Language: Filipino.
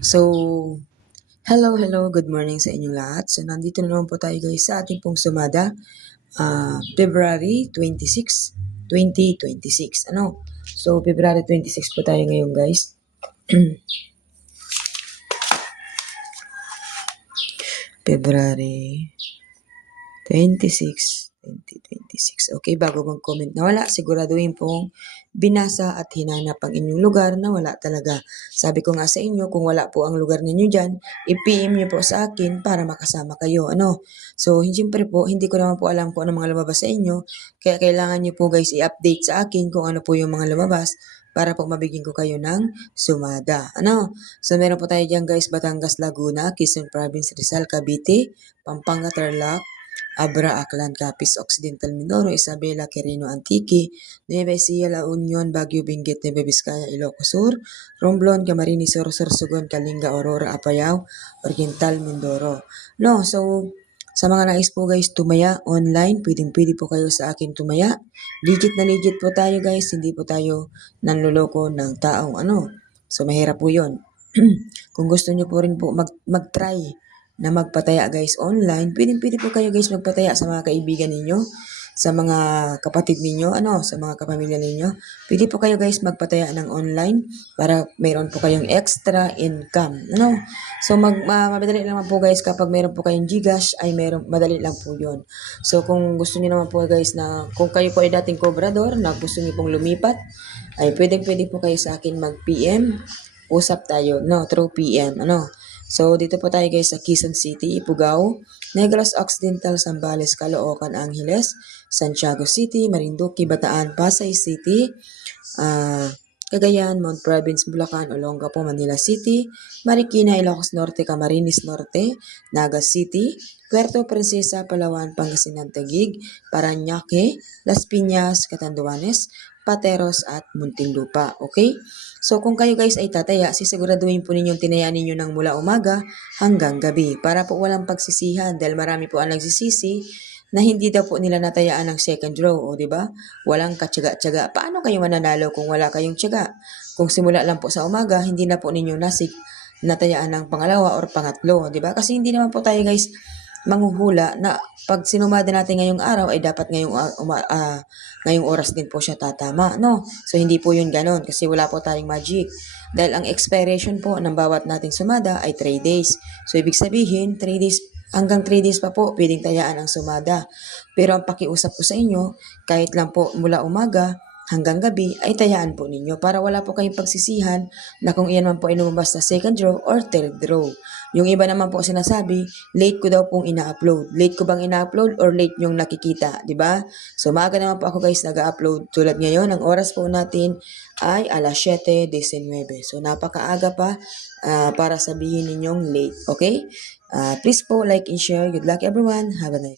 So, hello, good morning sa inyong lahat. So, nandito na naman po tayo guys sa ating pong sumada, February 26, 2026. So, February 26 po tayo ngayon guys. February 26, 2026. Okay, bago mag-comment na wala, siguraduhin pong binasa at hinanap ang inyong lugar na wala talaga. Sabi ko nga sa inyo, kung wala po ang lugar ninyo dyan, i-PM nyo po sa akin para makasama kayo. So, siyempre po, hindi ko naman po alam kung ano mga lumabas sa inyo, kaya kailangan nyo po guys i-update sa akin kung ano po yung mga lumabas para po mabigyan ko kayo ng sumada. So, meron po tayo dyan guys, Batangas, Laguna, Quezon Province, Rizal, Cavite, Pampanga, Tarlac, Abra, Aklan, Capiz, Occidental, Mindoro, Isabela, Quirino, Antique, Nueva Ecija, La Union, Baguio, Benguet, Nueva Vizcaya, Ilocos Sur, Romblon, Camarines, Sorsogon, Kalinga, Aurora, Apayao, Oriental, Mindoro. So, sa mga nais po guys tumaya online, pwede po kayo sa akin tumaya. Legit na legit po tayo guys, hindi po tayo nanloloko ng taong So, mahirap po yun. Kung gusto nyo po rin po mag-try na magpataya guys online, pwede po kayo guys magpataya sa mga kaibigan ninyo, sa mga kapatid ninyo, sa mga kapamilya ninyo. Pwede po kayo guys magpataya ng online para mayroon po kayong extra income. So madali lang po guys kapag mayroon po kayong Gcash ay madali lang po 'yon. So kung gusto niyo naman po guys na kung kayo po ay dating kobrador na gusto niyo pong lumipat, ay pwede po kayo sa akin mag-PM. Usap tayo, through PM, So, dito po tayo guys sa Quezon City, Ifugao, Negros Occidental, Zambales, Caloocan, Angeles, Santiago City, Marinduque, Bataan, Pasay City, Cagayan, Mount Province, Bulacan, Olongapo, Manila City, Marikina, Ilocos Norte, Camarines Norte, Nagas City, Puerto Princesa, Palawan, Pangasinan, Taguig, Parañaque, Las Piñas, Catanduanes, Pateros at Muntinlupa. Okay? So kung kayo guys ay tataya, sisiguraduhin po ninyong tinayaan ninyo ng mula umaga hanggang gabi para po walang pagsisihan dahil marami po ang nagsisisi na hindi daw po nila natayaan ng second row, o di ba? Walang katyaga-tyaga. Paano kayo mananalo kung wala kayong tyaga? Kung simula lang po sa umaga, hindi na po ninyo natayaan ng pangalawa or pangatlo, di ba? Kasi hindi naman po tayo guys manghuhula na pag sinumada natin ngayong araw ay dapat ngayong oras din po siya tatama, So hindi po yun ganon kasi wala po tayong magic. Dahil ang expiration po ng bawat nating sumada ay 3 days. So ibig sabihin, 3 days hanggang 3 days pa po pwedeng tayaan ang sumada. Pero ang pakiusap ko sa inyo, kahit lang po mula umaga hanggang gabi ay tayaan po ninyo para wala po kayong pagsisihan na kung iyan man po ay lumabas sa second row or third row. Yung iba naman po sinasabi, late ko daw pong ina-upload. Late ko bang ina-upload or late nyong nakikita, di ba? So maaga naman po ako guys nag-upload. Tulad ngayon, ang oras po natin ay alas 7:19. So napakaaga pa para sabihin ninyong late, okay? Please po like and share. Good luck everyone. Have a nice